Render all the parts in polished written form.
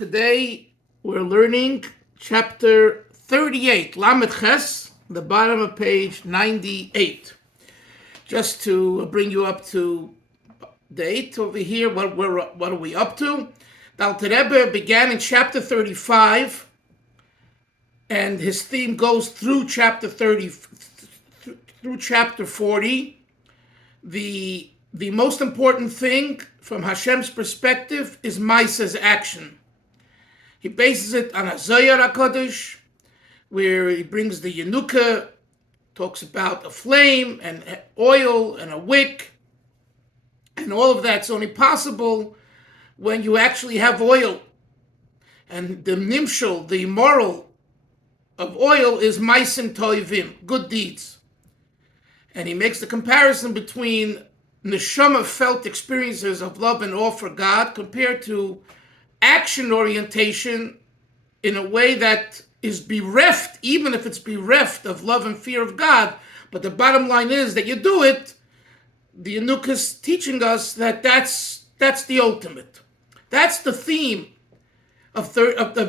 Today we're learning chapter 38, Lamed Ches, the bottom of page 98. Just to bring you up to date over here, what are we up to? The Alter Rebbe began in chapter 35, and his theme goes through chapter 30, through chapter 40. The most important thing from Hashem's perspective is Maisa's action. He bases it on a Zohar HaKadosh, where he brings the Yenuka, talks about a flame and oil and a wick, and all of that's only possible when you actually have oil. And the nimshal, the moral of oil, is maisim toivim, good deeds. And he makes the comparison between neshama felt experiences of love and awe for God compared to action orientation in a way that is bereft, even if it's bereft of love and fear of God. But the bottom line is that you do it. The Yanuk is teaching us that that's the ultimate. That's the theme of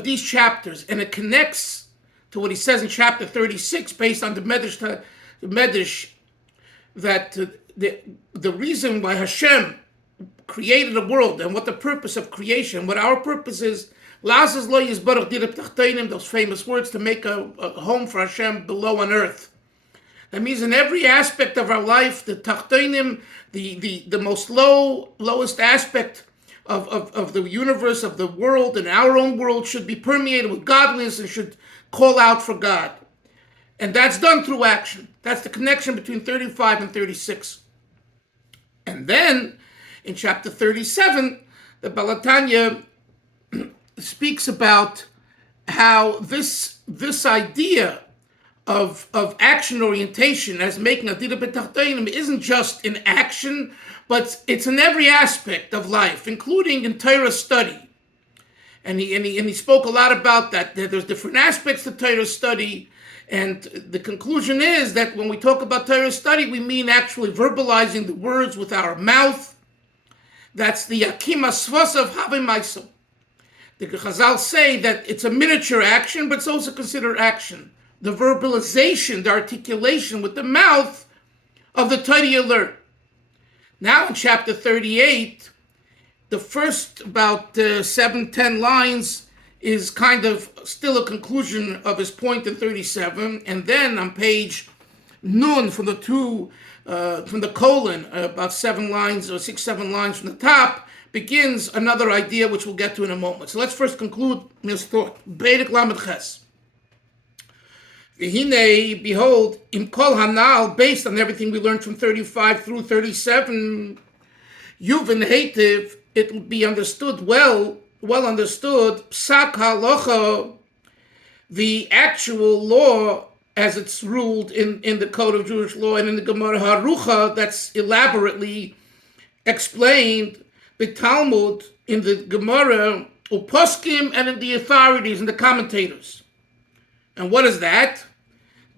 these chapters, and it connects to what he says in chapter 36, based on the Medrash, that the reason why Hashem created a world and what the purpose of creation, what our purpose is, those famous words, to make a home for Hashem below on earth. That means in every aspect of our life, the tachtonim, the most lowest aspect of the universe, of the world, and our own world, should be permeated with godliness and should call out for God. And that's done through action. That's the connection between 35 and 36. And then, in chapter 37, the Balatanya speaks about how this idea of action orientation as making a dira b'tachtonim isn't just in action, but it's in every aspect of life, including in Torah study. And he spoke a lot about that. There's different aspects to Torah study, and the conclusion is that when we talk about Torah study, we mean actually verbalizing the words with our mouth. That's the Yakim Asvas of Havim Maisel. The Chazal say that it's a miniature action, but it's also considered action. The verbalization, the articulation with the mouth of the Torah you learn. Now in chapter 38, the first about 7-10 lines is kind of still a conclusion of his point in 37, and then on page Nun from the colon, about 7 lines or 6-7 lines from the top, begins another idea which we'll get to in a moment. So let's first conclude his thought. Beirek Lamed Ches. V'hinei, behold, im kol hanal, based on everything we learned from 35 through 37, Yuvan Hativ, it will be understood well understood, Psak halacha, the actual law as it's ruled in the Code of Jewish Law and in the Gemara Harucha, that's elaborately explained, the Talmud, in the Gemara, Uposkim, and in the authorities and the commentators. And what is that?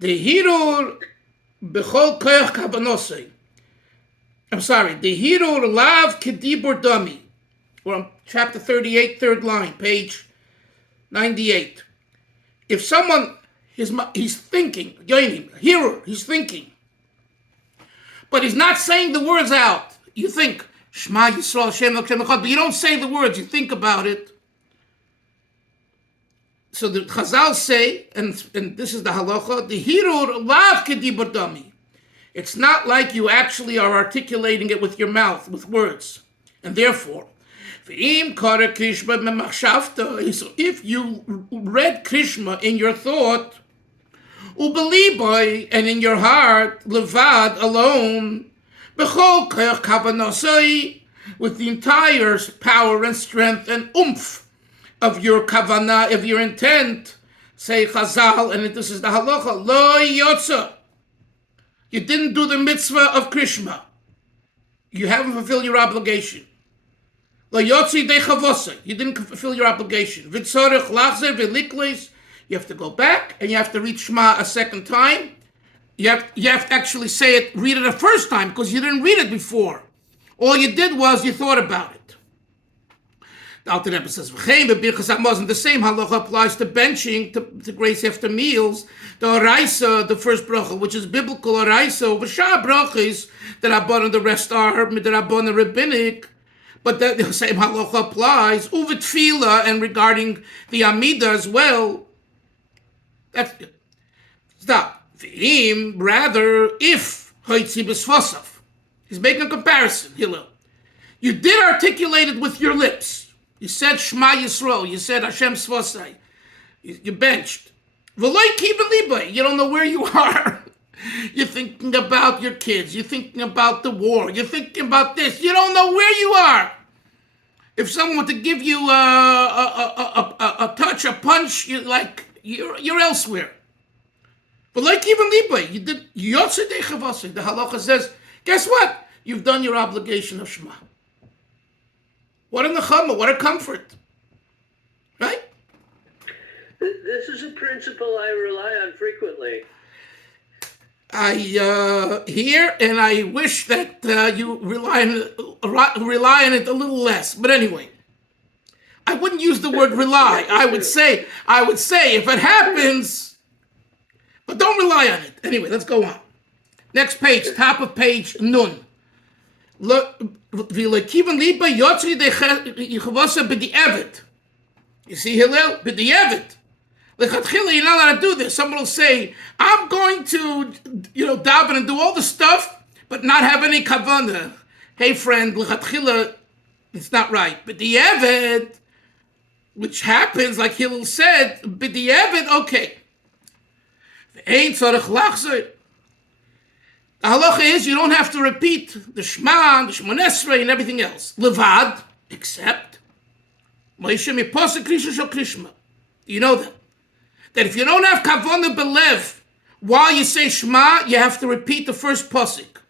The Hirur Bechol Koyach Kavanosei. The Hirur Lav Kedibur Dami. We're on chapter 38, third line, page 98. If someone, he's thinking, he's thinking, but he's not saying the words out. You think, Shema Yisrael Hashem Elokeinu Echad, but you don't say the words, you think about it. So the Chazal say, and this is the halacha, the Hirur Lav Kedibur Dami. It's not like you actually are articulating it with your mouth, with words. And therefore, if you read Krishma in your thought, ubeliboi, and in your heart, levad, alone, bechol koyach kavanasai, with the entire power and strength and oomph of your kavana, of your intent, say Chazal, and this is the halacha, lo yotza. You didn't do the mitzvah of Krishma. You haven't fulfilled your obligation. You didn't fulfill your obligation. You have to go back and you have to read Shema a second time. You have to actually say it, read it a first time, because you didn't read it before. All you did was you thought about it. The Alter Rebbe says, the same halacha applies to benching, to grace after meals. The oraisa, the first bracha, which is biblical oraisa, v'shar brachas, the rabban and the rest are the rabban and rabbinic. But the same halacha applies. Uvet tefillah, and regarding the amida as well. That's good. Stop. V'im, rather, if hoitzi b'svasav. He's making a comparison, Hillel. You did articulate it with your lips. You said Shema Yisrael. You said Hashem Svasai. You benched. V'loi kiven libay. You don't know where you are. You're thinking about your kids. You're thinking about the war. You're thinking about this. You don't know where you are. If someone were to give you a touch, a punch, you're elsewhere. V'loi kiven libay. You did Yotze de Chavasai. The halacha says, guess what? You've done your obligation of Shema. What a nechama, what a comfort. Right? This is a principle I rely on frequently. I hear, and I wish that you rely on it a little less. But anyway, I wouldn't use the word rely. I would say if it happens, but don't rely on it. Anyway, let's go on. Next page, top of page Nun. Look, you see Hillel? B'di'evet. Lechatchila, you're not allowed to do this. Someone will say, I'm going to, daven and do all the stuff, but not have any kavana. Hey friend, lechatchila, it's not right. B'di'evet, which happens, like Hillel said, b'di'evet, okay. Ain't tzarech lachzor. The halacha is you don't have to repeat the Shema, the Shemon Esrei, and everything else. Levad, except Moshe mipasek Krishma shel Krishma. You know that? That if you don't have Kavana belev while you say Shema, you have to repeat the first pasuk.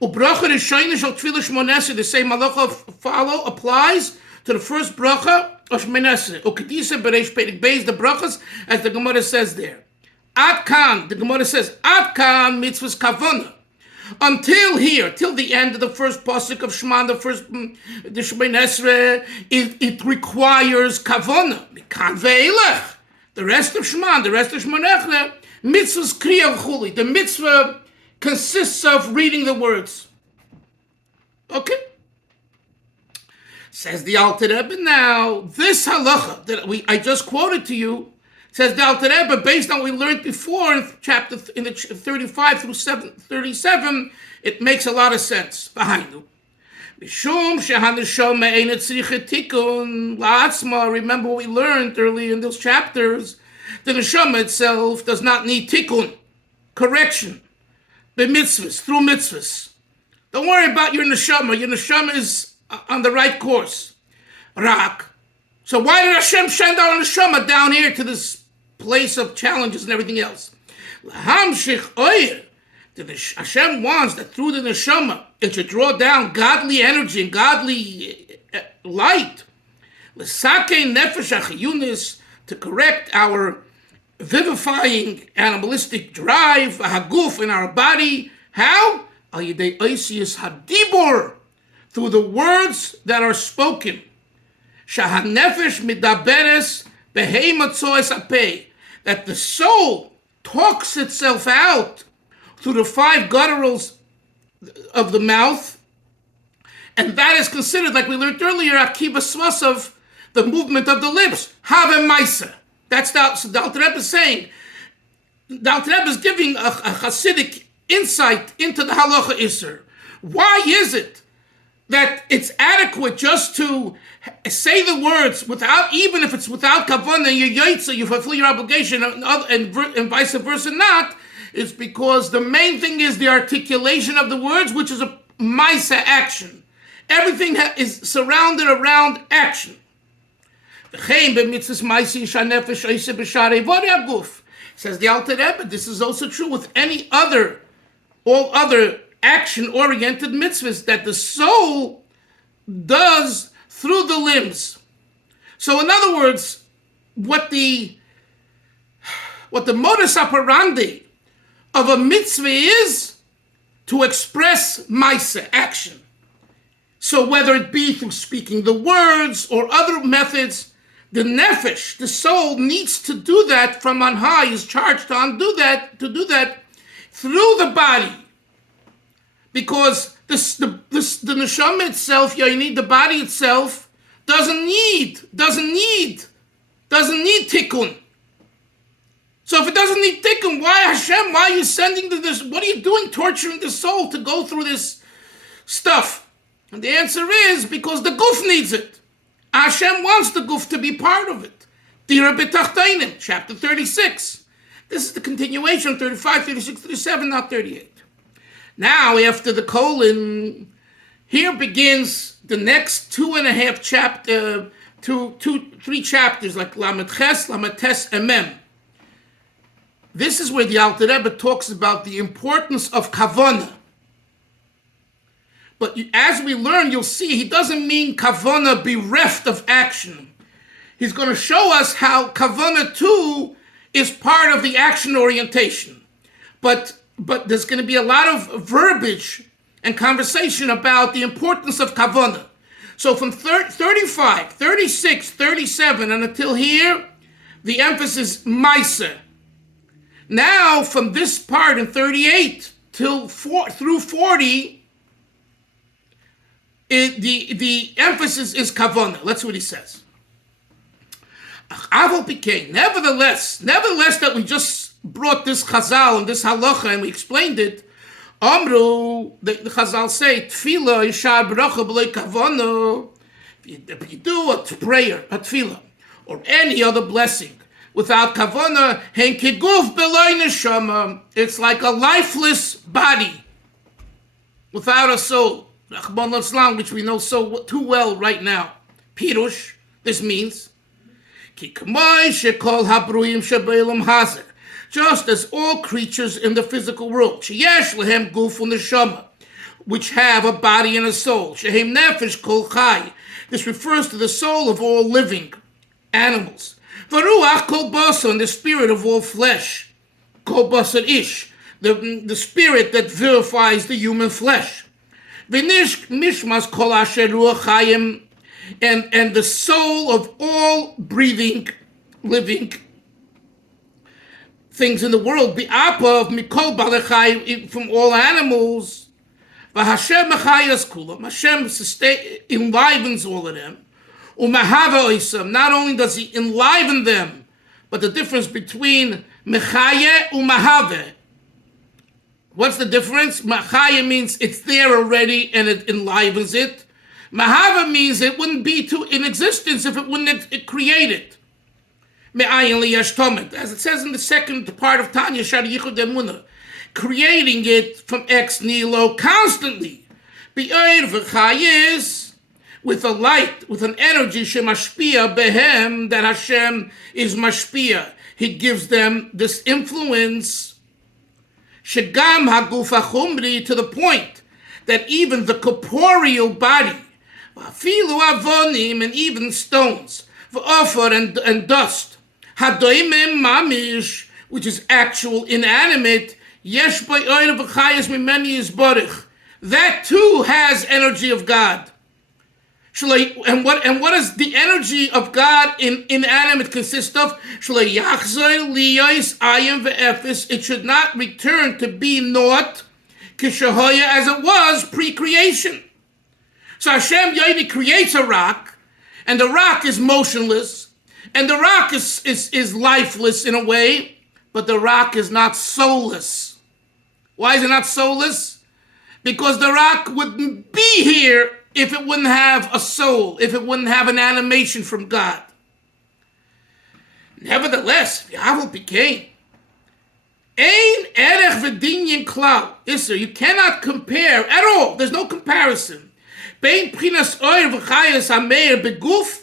Ubracha Rishayna shel Tefillah Shemon Esrei, the same halacha applies to the first bracha of Shemon Esrei. Ukadisa bereish perek beis, the brachas, as the Gemara says there. Ad kan, the Gemara says, Ad kan mitzvahs kavana. Until here, till the end of the first pasuk of Shema, the Shemon Esrei, it requires kavana. Mikan ve'elech. The rest of Shema, the rest of Shemon Esrei, mitzvahs kriya v'chuli. The mitzvah consists of reading the words. Okay? Says the Alter Rebbe now, this halacha that I just quoted to you, says the Alter Rebbe, based on what we learned before in the 35 through 37, it makes a lot of sense. Remember what we learned early in those chapters. The neshama itself does not need tikkun, correction, b'mitzvahs, through mitzvahs. Don't worry about your neshama. Your neshama is on the right course. Rak. So why did Hashem send our neshama down here to this place of challenges and everything else? Hashem wants that through the neshama it should draw down godly energy and godly light. To correct our vivifying animalistic drive, haguf, in our body. How? Through the words that are spoken. Shahanefesh midaberes beheimatzoes apei. That the soul talks itself out through the 5 gutturals of the mouth, and that is considered, like we learned earlier, akiva svasav, the movement of the lips, have maisa. That's the Alter Rebbe is saying. The Alter Rebbe is giving a Hasidic insight into the halacha iser. Why is it that it's adequate just to say the words without, even if it's without kavanah, you fulfill your obligation, and vice versa not? It's because the main thing is the articulation of the words, which is a maisa action. Everything is surrounded around action. Says the Alter Rebbe, this is also true with all other action-oriented mitzvahs that the soul does through the limbs. So in other words, what the modus operandi of a mitzvah is to express maisa, action. So whether it be through speaking the words or other methods, the nefesh, the soul, needs to do that from on high, is charged to do that through the body. Because the neshama itself, the body itself, doesn't need tikkun. So if it doesn't need tikkun, why Hashem? Why are you sending this? What are you doing, torturing the soul to go through this stuff? And the answer is because the guf needs it. Hashem wants the guf to be part of it. Dira b'tachtainim, chapter 36. This is the continuation, 35, 36, 37, not 38. Now, after the colon, here begins the next 2.5 chapter, three chapters, like Lamed Ches, Lamed Tes, and Mem. This is where the Alter Rebbe talks about the importance of Kavana. But as we learn, you'll see he doesn't mean Kavana bereft of action. He's going to show us how Kavana too is part of the action orientation. But there's going to be a lot of verbiage and conversation about the importance of Kavana. So from 35, 36, 37, and until here, the emphasis Maisa. Now, from this part in 38 through 40, the emphasis is Kavana. That's what he says. Nevertheless that we just brought this Chazal and this halacha and we explained it, Amru, the Chazal say, Tefillah, Yishar B'racha B'lei Kavana, if you do a prayer, a tefillah, or any other blessing, without Kavana, Hen Kiguf B'lei Neshama, it's like a lifeless body, without a soul, Rachman L'Islam, which we know too well right now. Pirush, this means, just as all creatures in the physical world, which have a body and a soul, this refers to the soul of all living animals, and the spirit of all flesh, the spirit that vivifies the human flesh, and the soul of all breathing, living things in the world, bi'apa of mikol balechai, from all animals, v'Hashem mechayas kulam, Hashem enlivens all of them, umahava oisam, not only does he enliven them, but the difference between mechaye umahave. What's the difference? Mechaye means it's there already and it enlivens it. Mahava means it wouldn't be in existence if it wouldn't create it. As it says in the second part of Tanya, creating it from ex nihilo constantly. With a light, with an energy, shemashpia behem, that Hashem is mashpia. He gives them this influence, shegam haguf achumri, to the point that even the corporeal body, Afilu avonim, and even stones, v'ofar, and dust, hadoimim mamish, which is actual inanimate, yesh ba'oir v'chayas mimeni yisborich, that too has energy of God. And what does the energy of God in inanimate consist of? It should not return to be naught, kishahoya, as it was pre-creation. So Hashem Yoedi creates a rock, and the rock is motionless, and the rock is lifeless in a way, but the rock is not soulless. Why is it not soulless? Because the rock wouldn't be here if it wouldn't have a soul, if it wouldn't have an animation from God. Nevertheless, Yahweh became Ein erech v'dinyan klal. Isser, you cannot compare at all. There's no comparison. Bein prinas oir v'chayas hameir beguf,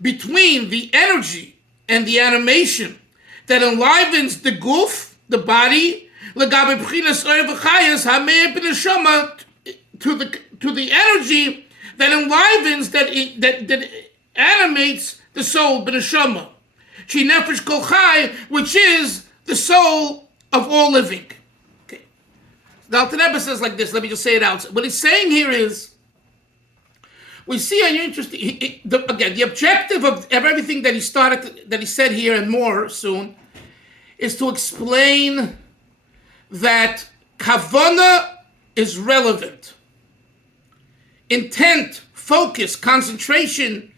between the energy and the animation that enlivens the guf, the body, legabe prinas oir v'chayas hameir b'neshama, to the energy that enlivens, that animates the soul b'neshama. She nefesh kol chai, which is the soul of all living. Okay. The Alter Rebbe says like this. Let me just say it out. What he's saying here is we see an interesting. Again, the objective of everything that he said here and more soon, is to explain that Kavana is relevant. Intent, focus, concentration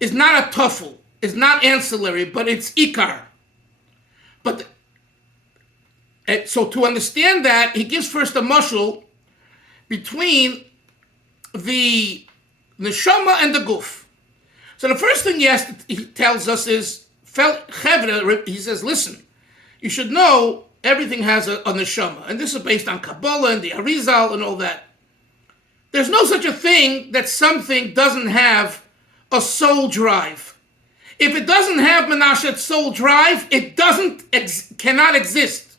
is not a tuffle, is not ancillary, but it's ikar. But so to understand that, he gives first a mashal between the neshama and the guf. So the first thing he tells us is, he says, listen, you should know everything has a neshama. And this is based on Kabbalah and the Arizal and all that. There's no such a thing that something doesn't have a soul drive. If it doesn't have Menashe's soul drive, it cannot exist.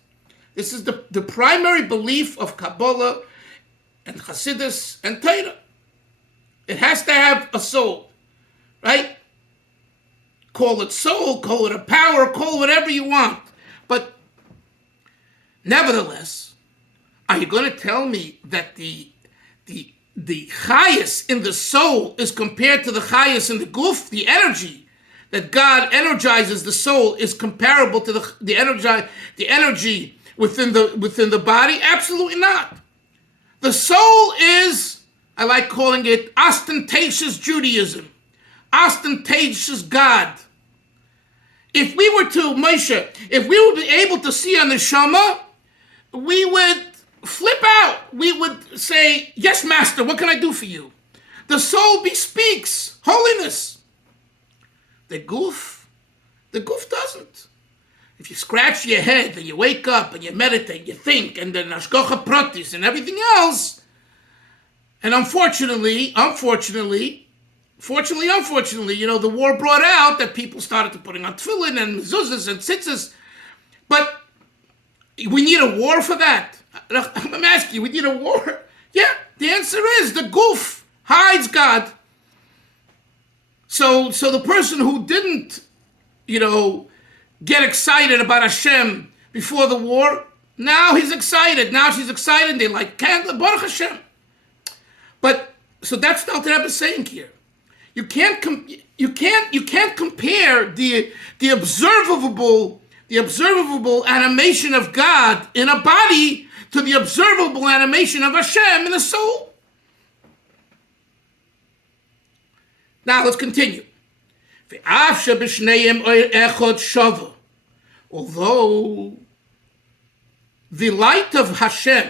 This is the primary belief of Kabbalah and Hasidus and Torah. It has to have a soul, right? Call it soul, call it a power, call it whatever you want. But nevertheless, are you going to tell me that the chayas in the soul is compared to the chayas in the guf? The energy that God energizes the soul is comparable to the energy within the body? Absolutely not. The soul is, I like calling it, ostentatious Judaism, ostentatious God. If we were to, Moshe, if we would be able to see on the Shema, we would flip out. We would say, yes, Master, what can I do for you? The soul bespeaks holiness. The goof doesn't. If you scratch your head and you wake up and you meditate, you think, and then Ashkocha Pratis and everything else, and unfortunately, the war brought out that people started to putting on tefillin and mezuzahs and tzitzis, but we need a war for that. I'm asking you, we need a war? Yeah, the answer is the goof hides God. So the person who didn't, get excited about Hashem before the war, now he's excited. Now she's excited. They like candle, Baruch Hashem. But so that's what the Rebbe is saying here. You can't compare the observable animation of God in a body to the observable animation of Hashem in a soul. Now let's continue. Although the light of Hashem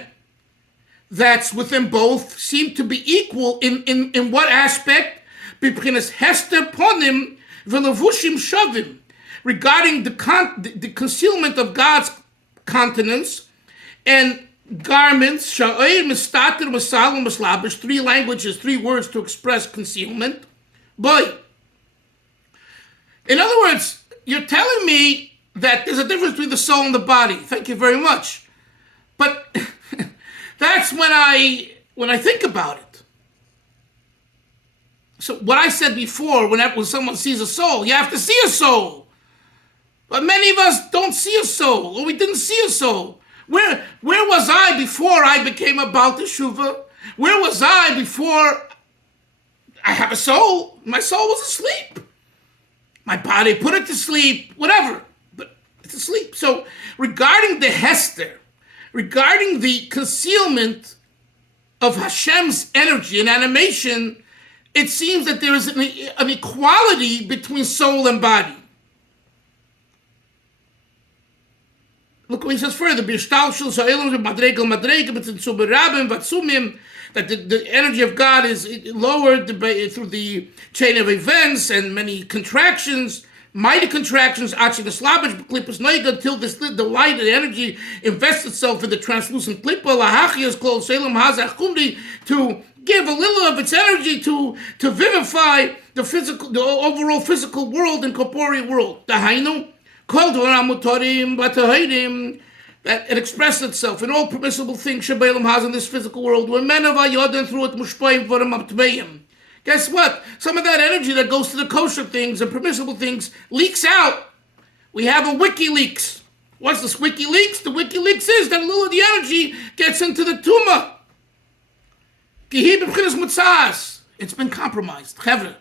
that's within both seem to be equal in what aspect? B'chinas hester ponim v'levushim shavim, regarding the concealment of God's countenance and garments, sha'oir mistater masalim maslabish, 3 languages, 3 words to express concealment. Boy, in other words, you're telling me that there's a difference between the soul and the body. Thank you very much. But that's when I think about it. So what I said before, when someone sees a soul, you have to see a soul. But many of us don't see a soul, or we didn't see a soul. Where was I before I became a Baal Teshuvah? Where was I before I have a soul? My soul was asleep. My body put it to sleep, whatever, but it's asleep. So regarding the Hester, regarding the concealment of Hashem's energy and animation, it seems that there is an equality between soul and body. Look what he says further. That the energy of God is lowered through the chain of events and many contractions, mighty contractions, until the light and the energy invests itself in the translucent klippa, to give a little of its energy to vivify the overall physical world and corporeal world. That it expressed itself in all permissible things Shabbalam has in this physical world. When men of Ayodan through it mushpayim for them. Guess what? Some of that energy that goes to the kosher things and permissible things leaks out. We have a WikiLeaks. What's this WikiLeaks? The WikiLeaks is that a little of the energy gets into the tumah. It's been compromised. Chevra,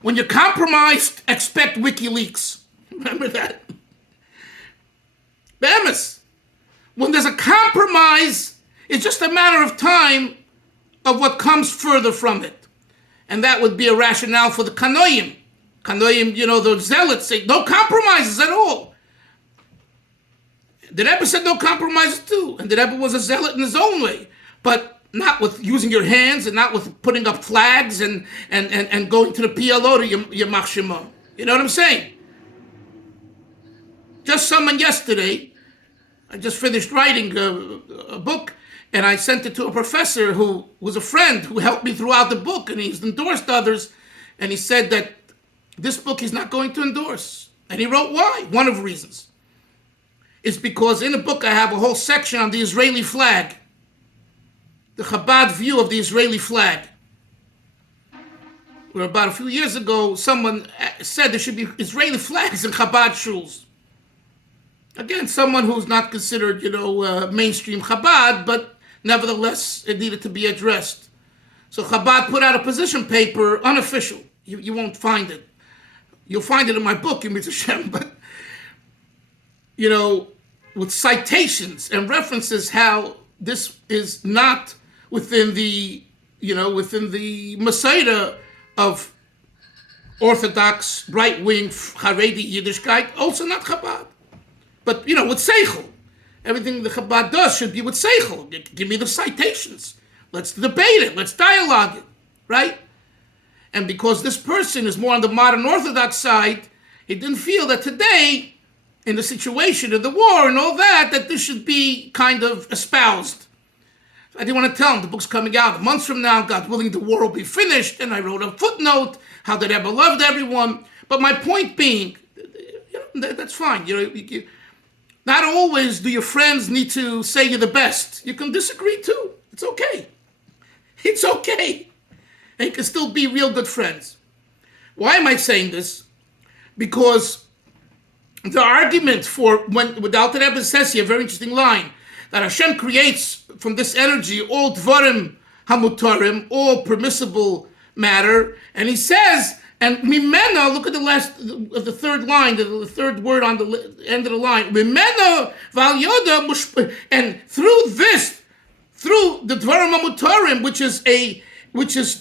when you're compromised, expect WikiLeaks. Remember that? Be'emes. When there's a compromise, it's just a matter of time of what comes further from it. And that would be a rationale for the Kanoim. Kanoim, the zealots say no compromises at all. The Rebbe said no compromises too. And the Rebbe was a zealot in his own way. But not with using your hands and not with putting up flags and going to the PLO to Yamach Shemon. You know what I'm saying? Just someone yesterday, I just finished writing a book, and I sent it to a professor who was a friend who helped me throughout the book, and he's endorsed others, and he said that this book he's not going to endorse. And he wrote why. One of the reasons is because in the book I have a whole section on the Israeli flag, the Chabad view of the Israeli flag. Where about a few years ago, someone said there should be Israeli flags in Chabad shuls. Again, someone who's not considered, mainstream Chabad, but nevertheless, it needed to be addressed. So Chabad put out a position paper, unofficial. You won't find it. You'll find it in my book, Yimit Hashem, but, with citations and references how this is not within the Masada of Orthodox, right-wing, Haredi Yiddishkeit, also not Chabad. But, with Seichel. Everything the Chabad does should be with Seichel. Give me the citations. Let's debate it. Let's dialogue it. Right? And because this person is more on the modern Orthodox side, he didn't feel that today, in the situation of the war and all that this should be kind of espoused. I didn't want to tell him the book's coming out months from now. God willing, the war will be finished. And I wrote a footnote, how the Rebbe loved everyone. But my point being, that's fine. Not always do your friends need to say you're the best. You can disagree too. It's okay. It's okay. And you can still be real good friends. Why am I saying this? Because the argument for without the Rebbe says here, a very interesting line, that Hashem creates from this energy all dvarim hamutarim, all permissible matter, and he says, and mimena, look at the third line, the third word on the end of the line, mimena val yoda, and through the dvarim hamutarim, which is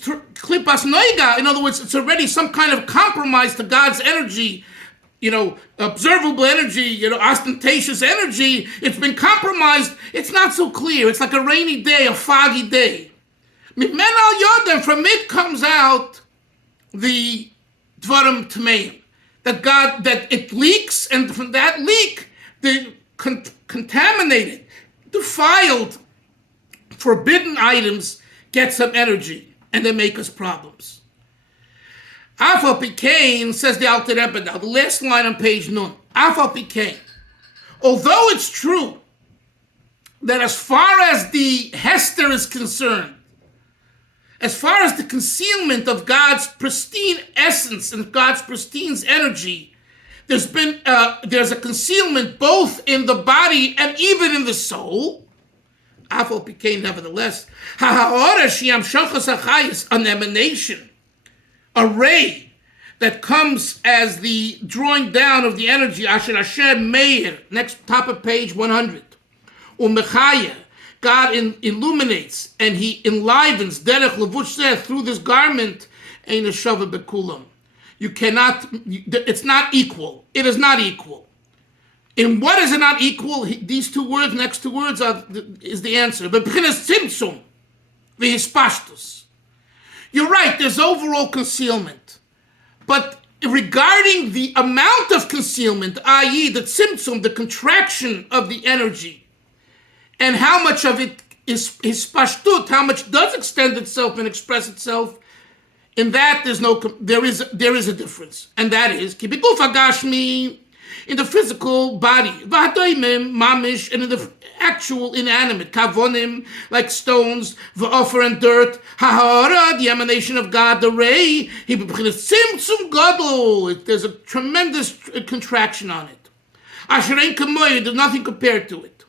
klipas noiga, in other words, it's already some kind of compromise to God's energy, observable energy, ostentatious energy. It's been compromised. It's not so clear. It's like a rainy day, a foggy day. From it comes out the dvarim tmeim, that it leaks, and from that leak, the contaminated, defiled, forbidden items get some energy, and they make us problems. Afal Pikain, says the Alter Rebbe now, the last line on page Nun. Afal Pikain. Although it's true that as far as the Hester is concerned, as far as the concealment of God's pristine essence and God's pristine energy, there's a concealment both in the body and even in the soul. Afal Pikain, nevertheless, an emanation, a ray that comes as the drawing down of the energy, Asher Hashem Meir, next top of page 100. Umechaya, God illuminates and he enlivens derech levush through this garment. Ein shava bekulam. It's not equal. It is not equal. In what is it not equal? These two words, next two words is the answer. B'bchinas tzimtzum v'hispashtus. You're right, there's overall concealment. But regarding the amount of concealment, i.e. the tzimtzum, the contraction of the energy, and how much of it is pashtut, how much does extend itself and express itself, in that there is a difference. And that is, ki b'guf hagashmi, in the physical body, v'hadoimim, mamish, and in the actual inanimate, kavonim, like stones, v'ofer and dirt, ha'ara, the emanation of God, the ray, he b'chinas tzimtzum gadol, there's a tremendous contraction on it. Asherein kamoy, there's nothing compared to it.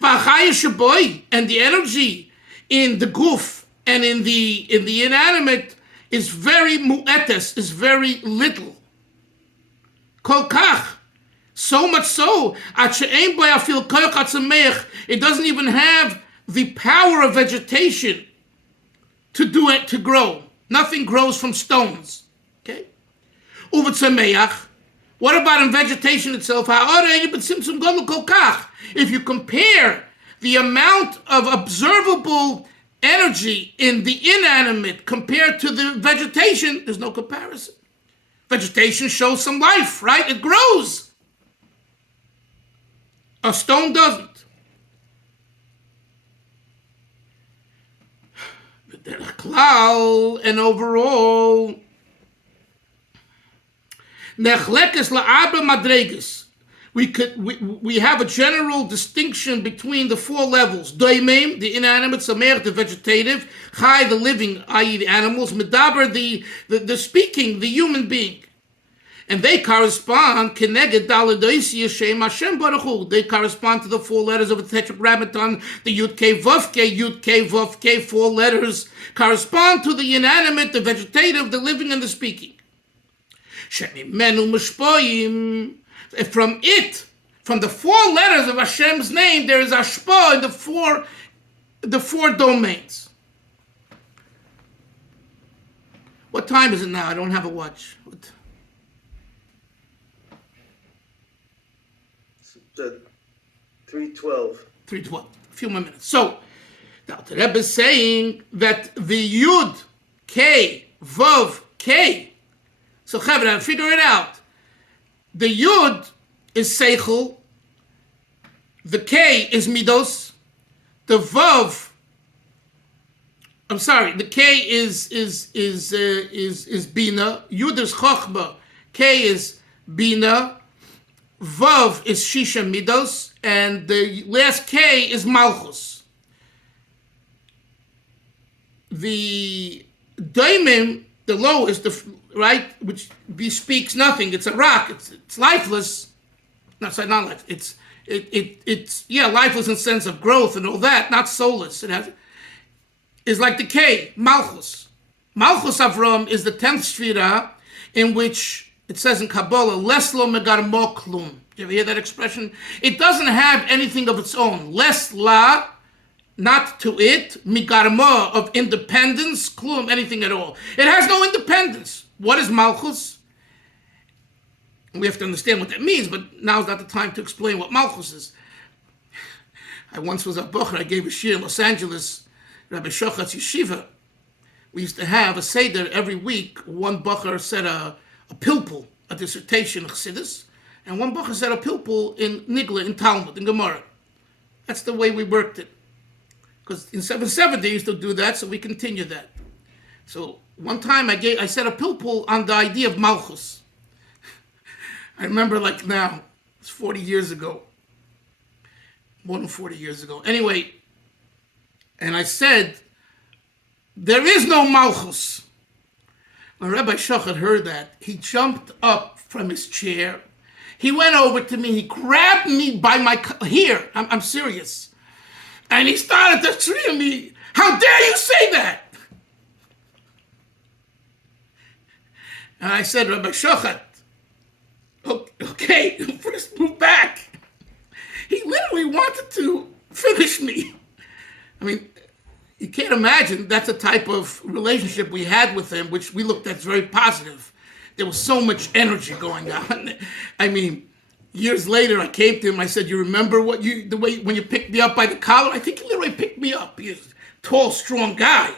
V'achaya shaboy, and the energy in the guf, and in the inanimate is very mu'etes, is very little. Kol kach, so much so, it doesn't even have the power of vegetation to do it, to grow. Nothing grows from stones. Okay? What about in vegetation itself? If you compare the amount of observable energy in the inanimate compared to the vegetation, there's no comparison. Vegetation shows some life, right? It grows. A stone doesn't. And overall, we have a general distinction between the four levels: doimim, the inanimate; samer, the vegetative; chai, the living, i.e., the animals; medaber, the speaking, the human being. And they correspond keneged daladoisi Hashem Hashem Baruch Hu. They correspond to the four letters of the Tetragrammaton, the Yud Kei Vav Kei. Four letters correspond to the inanimate, the vegetative, the living, and the speaking. Shemimenu mishpoim. From the four letters of Hashem's name, there is ashpa in the four domains. What time is it now? I don't have a watch. 3:12. 3:12. A few more minutes. So, now the Rebbe is saying that the Yud, K, Vav, K. So, Kavana, figure it out. The Yud is Seichel. The K is Midos. The Vav, the K is Bina. Yud is Chochma. K is Bina. Vav is Shisha Midos, and the last K is Malchus. The Daimim, the lowest, right, which bespeaks nothing. It's a rock. It's lifeless. No, sorry, not life. It's lifeless in the sense of growth and all that. Not soulless. Is like the K, Malchus. Malchus Avram is the 10th Shvira, in which it says in Kabbalah, Les lo megarmo klum. Do you ever hear that expression? It doesn't have anything of its own. Les la, not to it, migarmo, of independence, klum, anything at all. It has no independence. What is Malchus? We have to understand what that means, but now's not the time to explain what Malchus is. I once was a bocher, I gave a shir in Los Angeles, Rabbi Shochat's yeshiva. We used to have a seder every week. One bocher said a pilpul, a dissertation of Chassidus, and one bocher said a pilpul in Nigla, in Talmud, in Gemara. That's the way we worked it. Because in 770 they used to do that, so we continue that. So one time I said a pilpul on the idea of Malchus. I remember like now, it's 40 years ago. More than 40 years ago. Anyway, and I said, there is no Malchus. When Rabbi Shochat heard that, he jumped up from his chair. He went over to me, he grabbed me by my hair. I'm serious. And he started to treat me. How dare you say that? And I said, Rabbi Shochat, okay, first move back. He literally wanted to finish me. I mean, you can't imagine that's the type of relationship we had with him, which we looked at as very positive. There was so much energy going on. I mean, years later, I came to him. I said, "You remember the way when you picked me up by the collar? I think he literally picked me up. He's a tall, strong guy,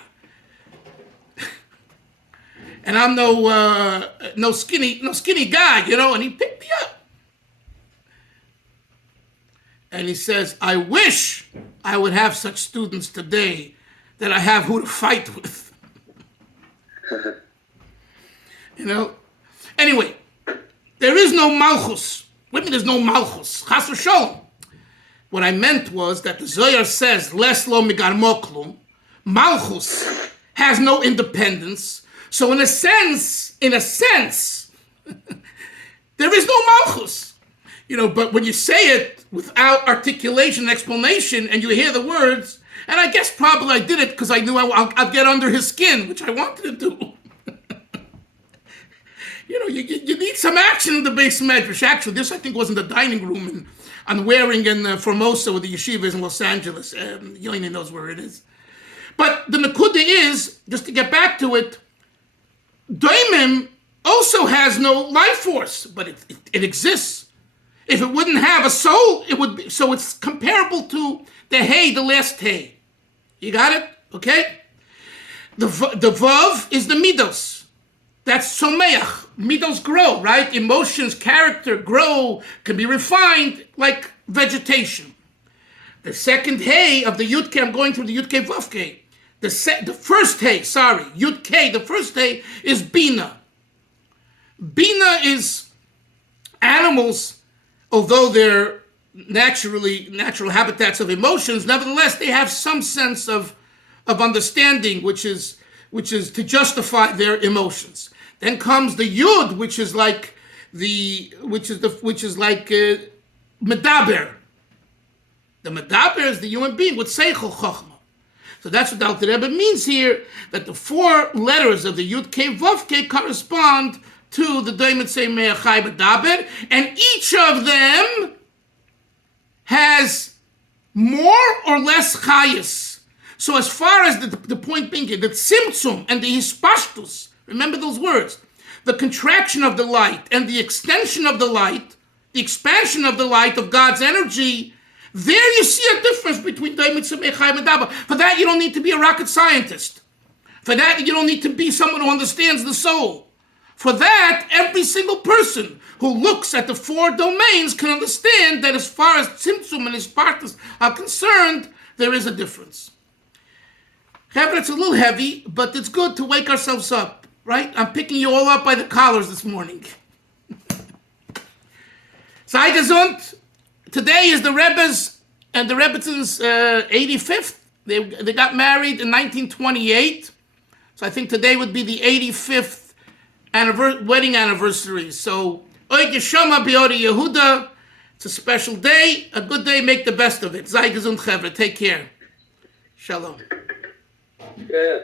and I'm no skinny guy, you know." And he picked me up, and he says, "I wish I would have such students today that I have who to fight with." You know. Anyway, there is no Malchus. What do you mean there's no Malchus? Chas v'sholom. What I meant was that the Zohar says, Les lo migarmo klum. Malchus has no independence. So in a sense, there is no Malchus. You know, but when you say it without articulation, explanation, and you hear the words, And I guess probably I did it because I knew I'd get under his skin, which I wanted to do. You need some action in the base medrash. Actually, this I think was in the dining room on Waring and Formosa with the yeshivas in Los Angeles. Yoini knows where it is. But the Nakuda is, just to get back to it, Daimim also has no life force, but it exists. If it wouldn't have a soul, it would be. So it's comparable to the hay, the last hay. You got it? Okay? The Vav is the Midos. That's Someach. Midos grow, right? Emotions, character grow, can be refined like vegetation. The second hay of the Yud K, I'm going through the Yud K Vav K. The first hay, Yud K, the first hay is Bina. Bina is animals, although they're natural habitats of emotions, nevertheless, they have some sense of understanding, which is to justify their emotions. Then comes the Yud, which is like Medaber. The Medaber is the human being with Seichel Chochmah. So that's what the Alter Rebbe means here, that the 4 letters of the Yud K Vav K correspond to the Doimet Sei Me'achai Medaber, and each of them has more or less chayas. So as far as the point being here, the tzimtzum and the hispashtus, remember those words, the contraction of the light and the extension of the light, the expansion of the light of God's energy, there you see a difference between Doimet Sei Me'achai Medaber. For that, you don't need to be a rocket scientist. For that, you don't need to be someone who understands the soul. For that, every single person who looks at the 4 domains can understand that as far as Tzimtzum and Hispartus are concerned, there is a difference. However, it's a little heavy, but it's good to wake ourselves up, right? I'm picking you all up by the collars this morning. Sei gesund. Today is the Rebbe's and the Rebbitzins' 85th. They got married in 1928. So I think today would be the 85th wedding anniversary. So, Oy Geshama B'Ori Yehuda. It's a special day, a good day, make the best of it. Sei gesund, Chevra. Take care. Shalom. Yeah.